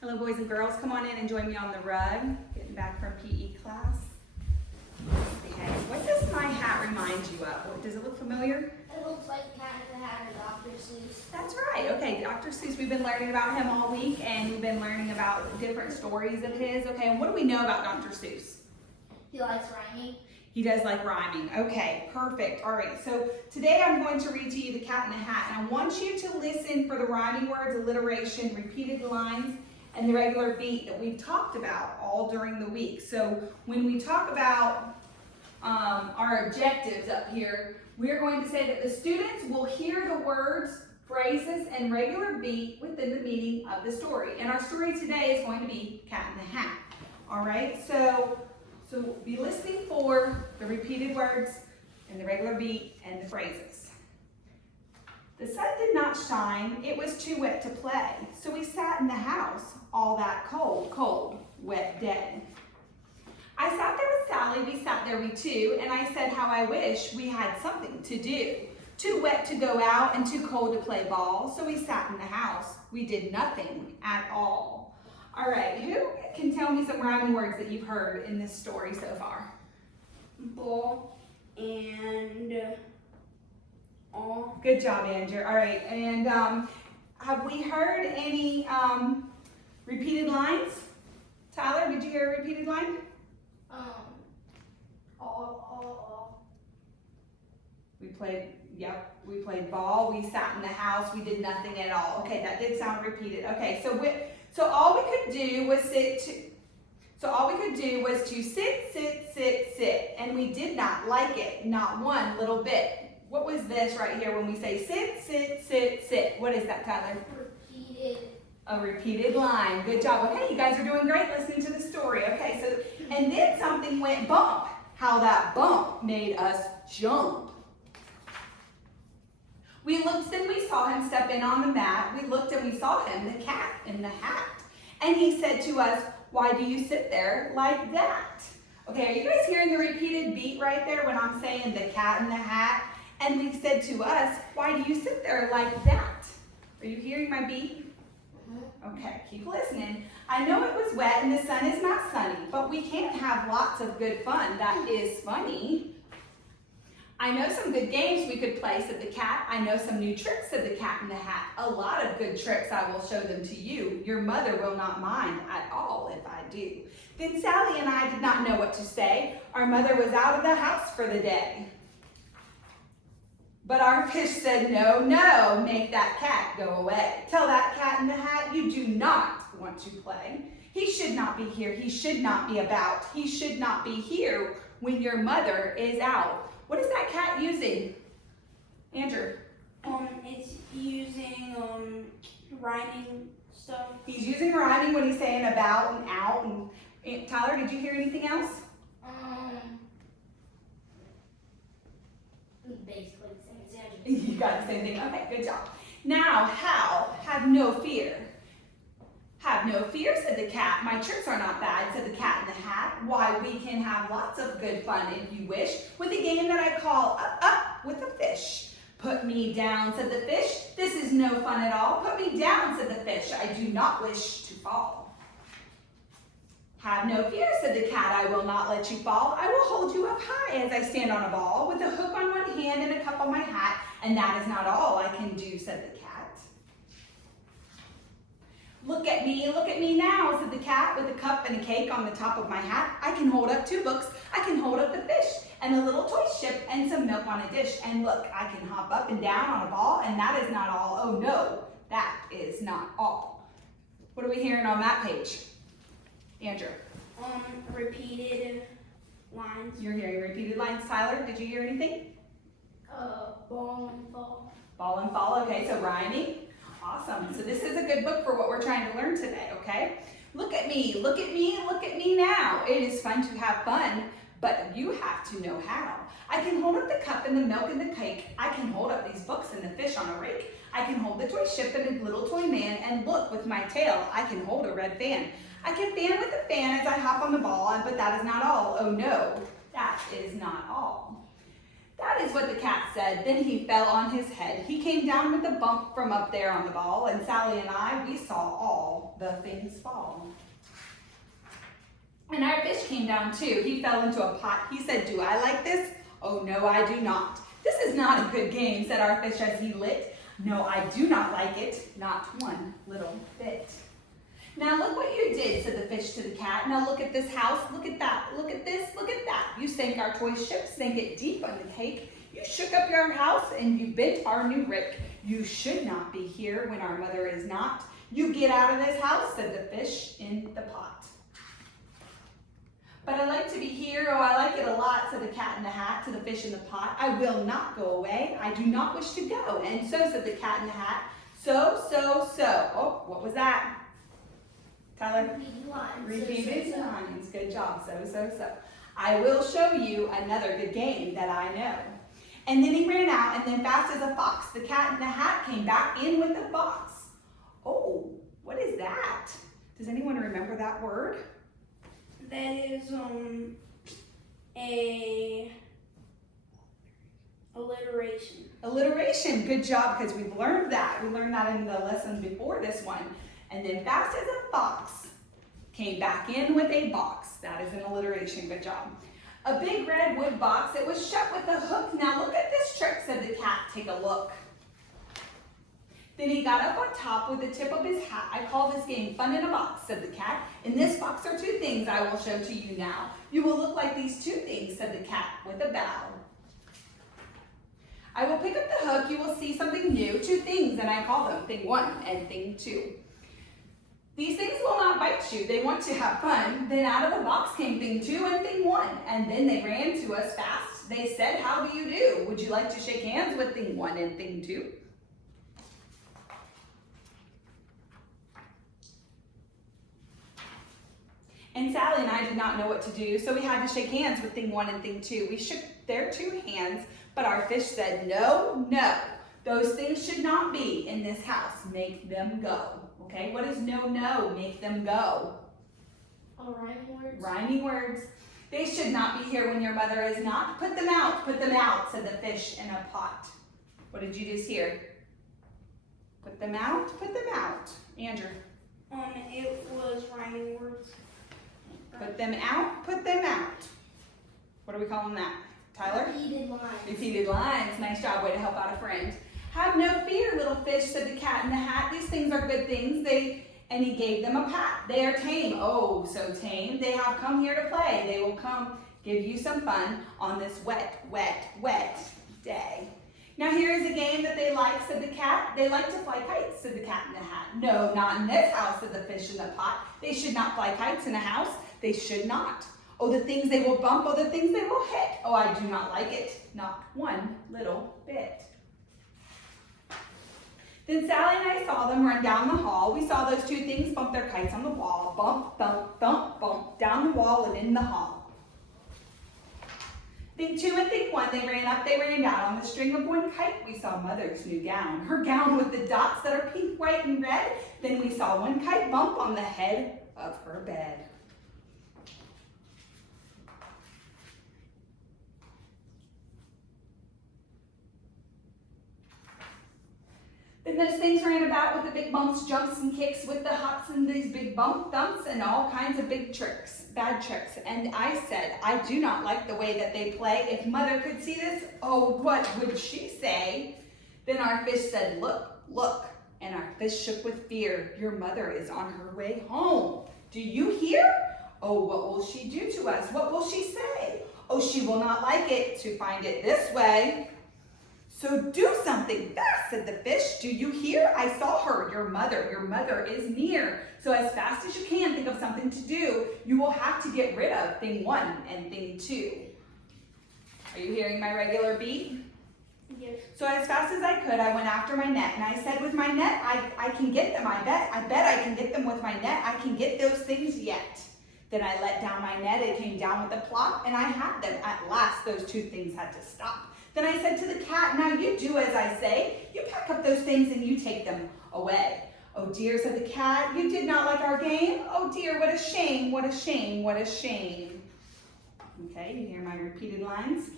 Hello boys and girls, come on in and join me on the rug. Getting back from PE class. Okay, what does my hat remind you of? Does it look familiar? It looks like Cat in the Hat or Dr. Seuss. That's right. Okay, Dr. Seuss, we've been learning about him all week and we've been learning about different stories of his. Okay, and what do we know about Dr. Seuss? He likes rhyming. He does like rhyming. Okay, perfect. All right, so today I'm going to read to you The Cat in the Hat, and I want you to listen for the rhyming words, alliteration, repeated lines, and the regular beat that we've talked about all during the week. So when we talk about our objectives up here, we're going to say that the students will hear the words, phrases, and regular beat within the meaning of the story. And our story today is going to be Cat in the Hat. All right, so be listening for the repeated words and the regular beat and the phrases. The sun did not shine, it was too wet to play, so we sat in the house, all that cold, cold, wet day. I sat there with Sally, we sat there we two, and I said how I wish we had something to do. Too wet to go out and too cold to play ball, so we sat in the house, we did nothing at all. All right, who can tell me some rhyming words that you've heard in this story so far? Ball and all. Good job, Andrew. All right, and have we heard any repeated lines? Tyler, did you hear a repeated line? All. We played ball, we sat in the house, we did nothing at all. Okay, that did sound repeated. Okay, so all we could do was to sit, and we did not like it, not one little bit. What was this right here when we say sit? What is that, Tyler? Repeated. A repeated line. Good job. Okay, you guys are doing great listening to the story. Okay, and then something went bump. How that bump made us jump. We looked and we saw him step in on the mat. We looked and we saw him, the cat in the hat. And he said to us, why do you sit there like that? Okay, are you guys hearing the repeated beat right there when I'm saying the cat in the hat? And he said to us, why do you sit there like that? Are you hearing my beat? Okay, keep listening. I know it was wet and the sun is not sunny, but we can't have lots of good fun. That is funny. I know some good games we could play, said the cat. I know some new tricks, said the cat in the hat. A lot of good tricks, I will show them to you. Your mother will not mind at all if I do. Then Sally and I did not know what to say. Our mother was out of the house for the day. But our fish said, no, no, make that cat go away. Tell that cat in the hat you do not want to play. He should not be here, he should not be about. He should not be here when your mother is out. What is that cat using? Andrew? It's using rhyming stuff. He's using rhyming when he's saying about and out. And Tyler, did you hear anything else? Basically the same as Andrew. You got the same thing. Okay, good job. Now, how? Have no fear. Have no fear, said the cat. My tricks are not bad, said the cat in the hat. Why, we can have lots of good fun if you wish, with a game that I call Up with a Fish. Put me down, said the fish. This is no fun at all. Put me down, said the fish. I do not wish to fall. Have no fear, said the cat. I will not let you fall. I will hold you up high as I stand on a ball, with a hook on one hand and a cup on my hat. And that is not all I can do, said the cat. Look at me now, said the cat, with a cup and a cake on the top of my hat. I can hold up 2 books, I can hold up the fish, and a little toy ship, and some milk on a dish. And look, I can hop up and down on a ball, and that is not all. Oh no, that is not all. What are we hearing on that page? Andrew? Repeated lines. You're hearing repeated lines. Tyler, did you hear anything? Ball and fall. Ball and fall, okay, so rhyming. Awesome. So this is a good book for what we're trying to learn today, okay? Look at me now. It is fun to have fun, but you have to know how. I can hold up the cup and the milk and the cake. I can hold up these books and the fish on a rake. I can hold the toy ship and a little toy man, and look, with my tail, I can hold a red fan. I can fan with the fan as I hop on the ball, but that is not all. Oh no, that is not all. That is what the cat said. Then he fell on his head. He came down with a bump from up there on the ball, and Sally and I, we saw all the things fall. And our fish came down too. He fell into a pot. He said, "Do I like this? Oh, no, I do not. This is not a good game," said our fish as he lit. "No, I do not like it, not one little bit." "Now look what you did," said the fish to the cat. "Now look at this house, look at that, look at this, look at that. You sank our toy ship, sank it deep on the cake. You shook up your house and you bent our new rick. You should not be here when our mother is not. You get out of this house," said the fish in the pot. "But I like to be here, oh I like it a lot," said the cat in the hat to the fish in the pot. "I will not go away, I do not wish to go." And so said the cat in the hat, so. Oh, what was that? Tyler? Repeated lines. Good job. So. "I will show you another good game that I know." And then he ran out, and then fast as a fox, the cat in the hat came back in with the box. Oh, what is that? Does anyone remember that word? That is a alliteration. Alliteration. Good job, because we've learned that. We learned that in the lesson before this one. And then fast as a fox came back in with a box. That is an alliteration. Good job. "A big red wood box. It was shut with a hook. Now look at this trick," said the cat. "Take a look." Then he got up on top with the tip of his hat. "I call this game fun in a box," said the cat. "In this box are two things I will show to you now. You will look like these two things," said the cat with a bow. "I will pick up the hook. You will see something new. Two things, and I call them thing one and thing two. These things will not bite you. They want to have fun." Then out of the box came thing two and thing one. And then they ran to us fast. They said, "How do you do? Would you like to shake hands with thing one and thing two?" And Sally and I did not know what to do, so we had to shake hands with thing one and thing two. We shook their two hands, but our fish said, "No, no. Those things should not be in this house. Make them go." Okay, what is no? Make them go. All rhyming words? Rhyming words. "They should not be here when your mother is not. Put them out, said the fish in a pot. What did you just hear? Put them out, Andrew. It was rhyming words. Put them out, What are we calling that? Tyler? Repeated lines. Repeated lines. Nice job. Way to help out a friend. "Have no fear, little fish," said the cat in the hat. "These things are good things." And he gave them a pat. "They are tame, oh, so tame. They have come here to play. They will come give you some fun on this wet, wet, wet day." "Now here is a game that they like," said the cat. "They like to fly kites," said the cat in the hat. "No, not in this house," said the fish in the pot. "They should not fly kites in a house. They should not. Oh, the things they will bump, oh, the things they will hit. Oh, I do not like it, not one little bit." Then Sally and I saw them run down the hall. We saw those two things bump their kites on the wall. Bump, bump, bump, bump, down the wall and in the hall. Thing two and thing one, they ran up, they ran down. On the string of one kite, we saw Mother's new gown. Her gown with the dots that are pink, white, and red. Then we saw one kite bump on the head of her bed. Then those things ran about with the big bumps, jumps, and kicks, with the hops and these big bump thumps and all kinds of big tricks, bad tricks. And I said, "I do not like the way that they play. If Mother could see this, oh, what would she say?" Then our fish said, "Look, look." And our fish shook with fear. "Your mother is on her way home. Do you hear? Oh, what will she do to us? What will she say? Oh, she will not like it to find it this way. So do something fast," said the fish. "Do you hear? I saw her, your mother is near. So as fast as you can, think of something to do. You will have to get rid of thing one and thing two." Are you hearing my regular beat? Yes. "So as fast as I could, I went after my net, and I said, with my net, I can get them, I bet I can get them with my net. I can get those things yet. Then I let down my net, it came down with a plop, and I had them. At last, those two things had to stop. Then I said to the cat, now you do as I say. You pack up those things and you take them away. Oh dear, said the cat, you did not like our game? Oh dear, what a shame, what a shame, what a shame." Okay, you hear my repeated lines?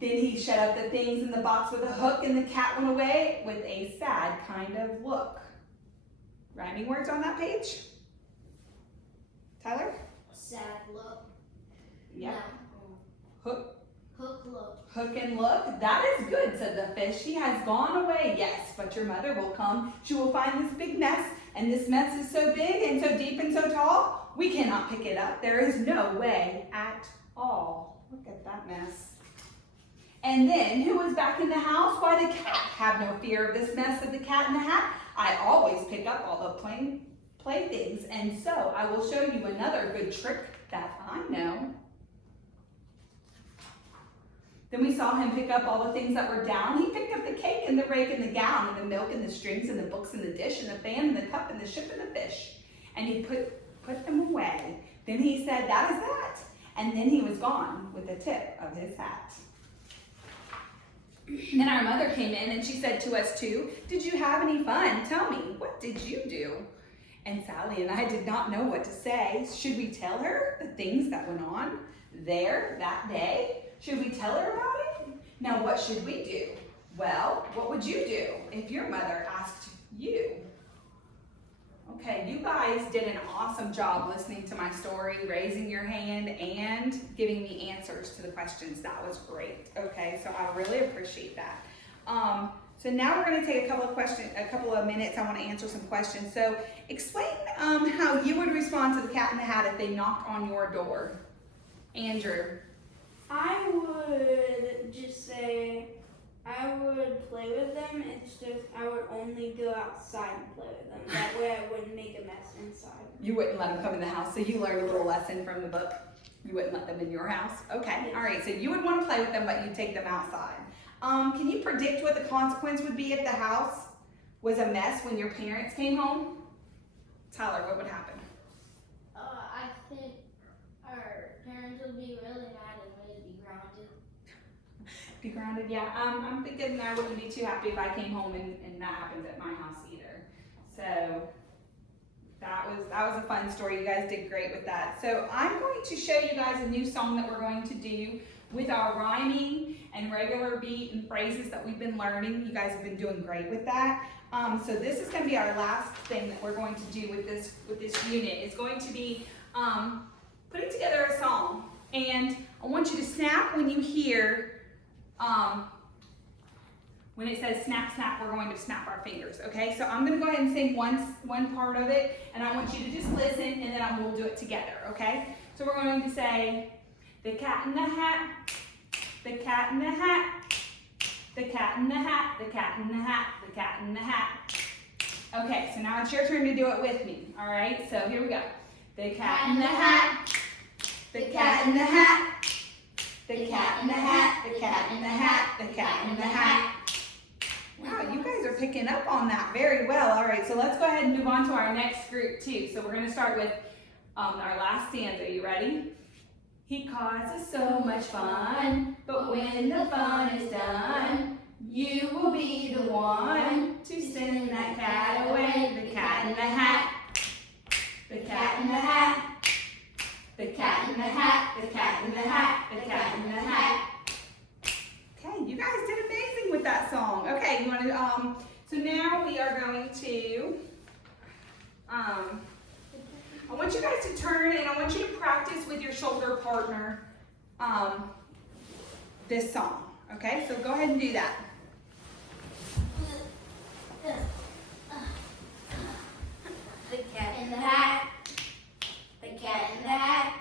Then he shut up the things in the box with a hook, and the cat went away with a sad kind of look. Rhyming words on that page? Tyler? Sad look. Yeah. No. Hook. Hook look. Hook and look. That is good, said the fish. He has gone away. Yes, but your mother will come. She will find this big mess, and this mess is so big and so deep and so tall, we cannot pick it up. There is no way at all. Look at that mess. And then, who was back in the house? Why, the cat. Have no fear of this mess, said the cat in the hat. I always pick up all the playthings, and so I will show you another good trick that I know. Then we saw him pick up all the things that were down. He picked up the cake and the rake and the gown and the milk and the strings and the books and the dish and the fan and the cup and the ship and the fish. And he put them away. Then he said, that is that. And then he was gone with the tip of his hat. Then our mother came in and she said to us too, did you have any fun? Tell me, what did you do? And Sally and I did not know what to say. Should we tell her the things that went on there that day? Should we tell her about it? Now what should we do? Well, what would you do if your mother asked you? Okay, you guys did an awesome job listening to my story, raising your hand, and giving me answers to the questions. That was great. Okay, so I really appreciate that. So now we're going to take a couple of minutes. I want to answer some questions. So explain how you would respond to the Cat in the Hat if they knocked on your door. Andrew. I would just say I would play with them. It's just I would only go outside and play with them. That way I wouldn't make a mess inside. You wouldn't let them come in the house, so you learned a little lesson from the book. You wouldn't let them in your house? Okay, Yes. all right, so you would want to play with them, but you'd take them outside. Can you predict what the consequence would be if the house was a mess when your parents came home? Tyler, what would happen? I think our parents would be really mad and we'd be grounded. Be grounded, yeah. I'm thinking I wouldn't be too happy if I came home and that happened at my house either. So that was a fun story. You guys did great with that. So I'm going to show you guys a new song that we're going to do with our rhyming and regular beat and phrases that we've been learning. You guys have been doing great with that. So this is going to be our last thing that we're going to do with this unit. It's going to be putting together a song. And I want you to snap when you hear, when it says snap, snap, we're going to snap our fingers, okay? So I'm going to go ahead and sing one part of it, and I want you to just listen, and then we'll do it together, okay? So we're going to say, the cat in the hat, the cat in the hat, the cat in the hat, the cat in the hat, the cat in the hat. Okay, so now it's your turn to do it with me, all right? So here we go. The cat in the hat, the cat in the hat, the cat in the hat, the cat in the hat, the cat in the hat. Wow, you guys are picking up on that very well. All right, so let's go ahead and move on to our next group too. So we're going to start with our last stanza. You ready? He causes so much fun, but when the fun is done, you will be the one to send that cat away. The cat in the hat, the cat in the hat, the cat in the hat, the cat in the hat, the cat in the hat. Okay, you guys did amazing with that song. Okay, you want to, so now we are going to, I want you guys to turn and I want you to practice with your shoulder partner this song. Okay, so go ahead and do that. The cat in the hat, the cat in the hat,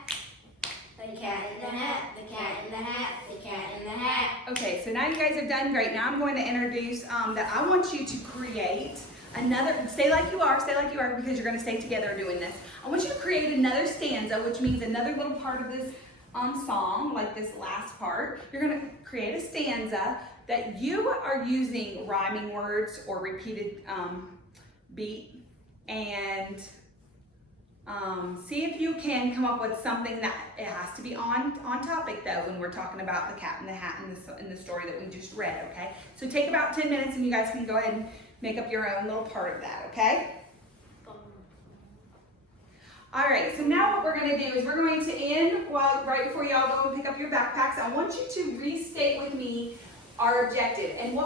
the cat in the hat, the cat in the hat, the cat in the hat. Okay, so now you guys have done great. Now I'm going to introduce that I want you to create another, stay like you are because you're going to stay together doing this. I want you to create another stanza, which means another little part of this song, like this last part. You're going to create a stanza that you are using rhyming words or repeated beat, and see if you can come up with something that it has to be on topic though when we're talking about the cat in the hat in the story that we just read, okay? So take about 10 minutes and you guys can go ahead and make up your own little part of that, okay? All right, so now what we're going to do is we're going to end right before y'all go and pick up your backpacks. I want you to restate with me our objective. And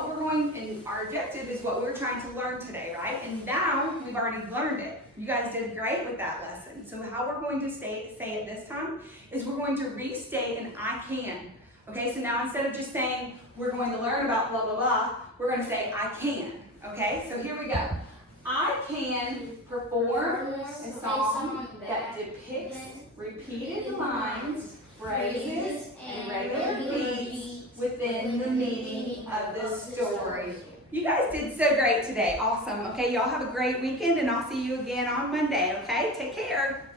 our objective is what we're trying to learn today, right? And now we've already learned it. You guys did great with that lesson. So how we're going to say it this time is we're going to restate an I can. Okay, so now instead of just saying we're going to learn about blah, blah, blah, we're going to say I can. Okay, so here we go. I can perform a song that depicts repeated lines, phrases, and regular beats within the meaning of the story. You guys did so great today. Awesome. Okay, y'all have a great weekend, and I'll see you again on Monday. Okay, take care.